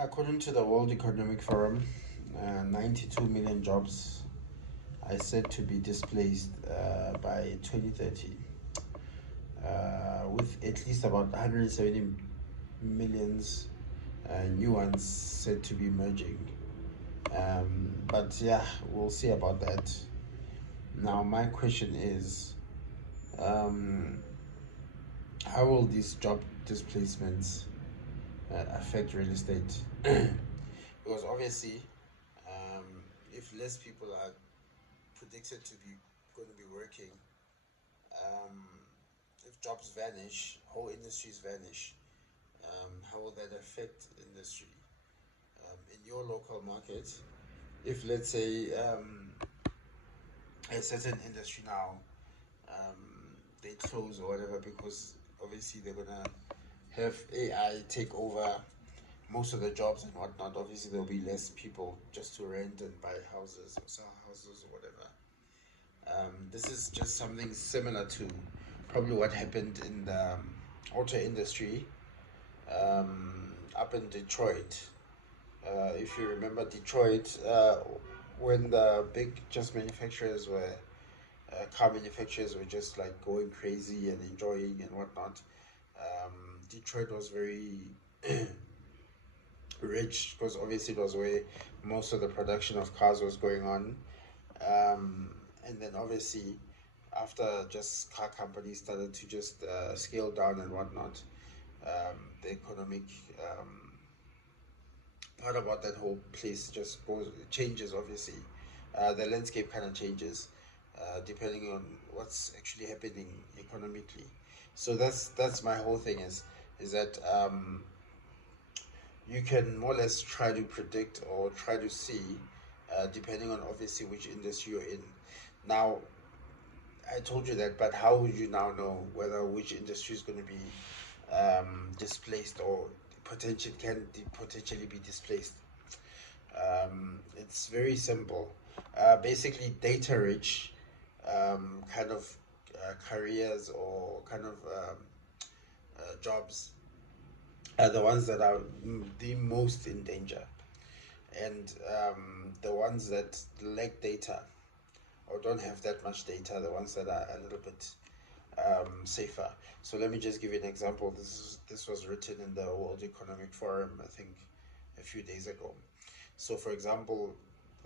According to the World Economic Forum, 92 million jobs are said to be displaced by 2030, with at least about 170 millions new ones said to be emerging. But yeah, we'll see about that. Now, my question is, um, how will these job displacements affect real estate? Because obviously, if less people are predicted to be going to be working, um, if jobs vanish, whole industries vanish, how will that affect industry? In your local market, if let's say a certain industry now they close or whatever because obviously they're gonna have AI take over most of the jobs and whatnot. Obviously, there'll be less people just to rent and buy houses or sell houses or whatever. This is just something similar to probably what happened in the auto industry up in Detroit. If you remember Detroit, when the big just manufacturers were car manufacturers were just like going crazy and enjoying and whatnot. Detroit was very rich because obviously it was where most of the production of cars was going on. And then obviously after just car companies started to just scale down and whatnot, the economic part about that whole place just goes changes. Obviously, the landscape kind of changes depending on what's actually happening economically. So that's my whole thing is that you can more or less try to predict or try to see, depending on obviously which industry you're in. Now, I told you that, but how would you now know whether which industry is going to be displaced or potentially be displaced? It's very simple. Basically, data rich kind of careers or kind of jobs are the ones that are the most in danger, and the ones that lack data or don't have that much data are the ones that are a little bit safer. So let me just give you an example. This was written in the World Economic Forum, I think, a few days ago. So, for example,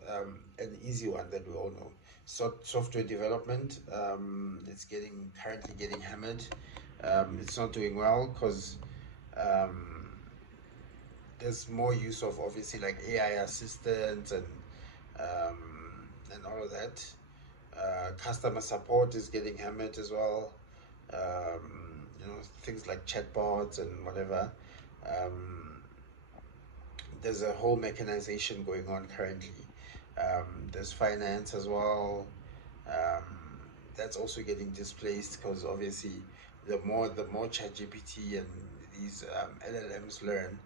an easy one that we all know, software development. It's getting currently getting hammered. It's not doing well because um, there's more use of obviously like AI assistants and all of that. Customer support is getting hammered as well. Things like chatbots and whatever. Um, there's a whole mechanization going on currently. There's finance as well. Um, that's also getting displaced because obviously the more ChatGPT and these LLMs learn,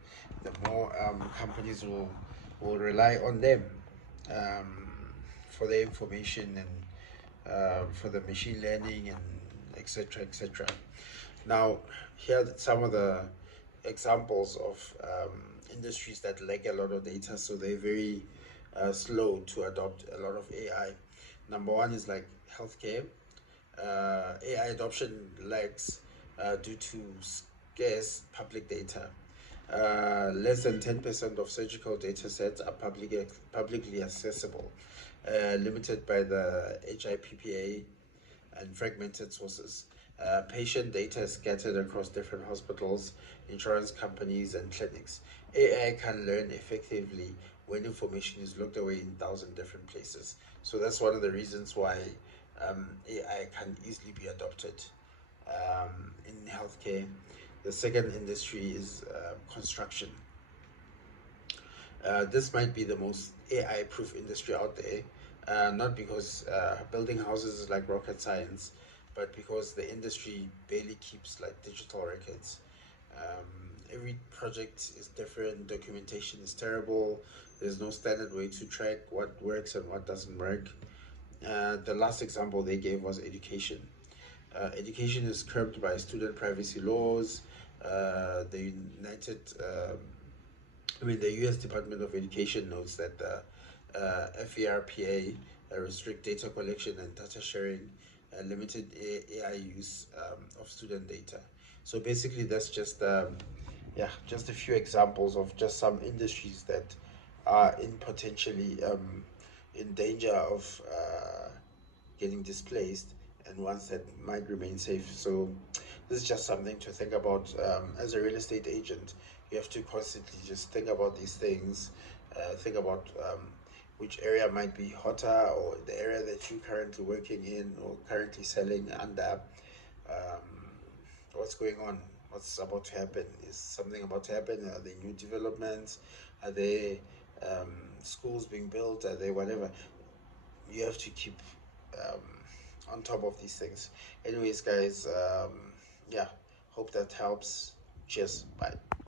the more companies will rely on them um, for the information and for the machine learning and etc. etc. Now, here are some of the examples of industries that lack a lot of data, so they're very slow to adopt a lot of AI. Number one is like healthcare. AI adoption lags due to scarce public data. Less than 10% of surgical data sets are publicly accessible, limited by the HIPPA and fragmented sources. Patient data is scattered across different hospitals, insurance companies, and clinics. AI can learn effectively when information is locked away in 1,000 different places. So that's one of the reasons why AI can easily be adopted in healthcare. The second industry is construction. This might be the most AI proof industry out there, not because building houses is like rocket science, but because the industry barely keeps like digital records. Every project is different, documentation is terrible, there's no standard way to track what works and what doesn't work. The last example they gave was education. Education is curbed by student privacy laws. The United I mean, the U.S. Department of Education notes that the FERPA restrict data collection and data sharing, limited AI use of student data. So basically, that's just yeah, just a few examples of just some industries that are in potentially in danger of getting displaced, and ones that might remain safe. So this is just something to think about. As a real estate agent, you have to constantly just think about these things. Think about which area might be hotter, or the area that you're currently working in or currently selling under. Um, what's going on? What's about to happen? Is something about to happen? Are there new developments? Are there schools being built? Are there whatever? You have to keep um, on top of these things. Anyways, guys, yeah, hope that helps. Cheers. Bye.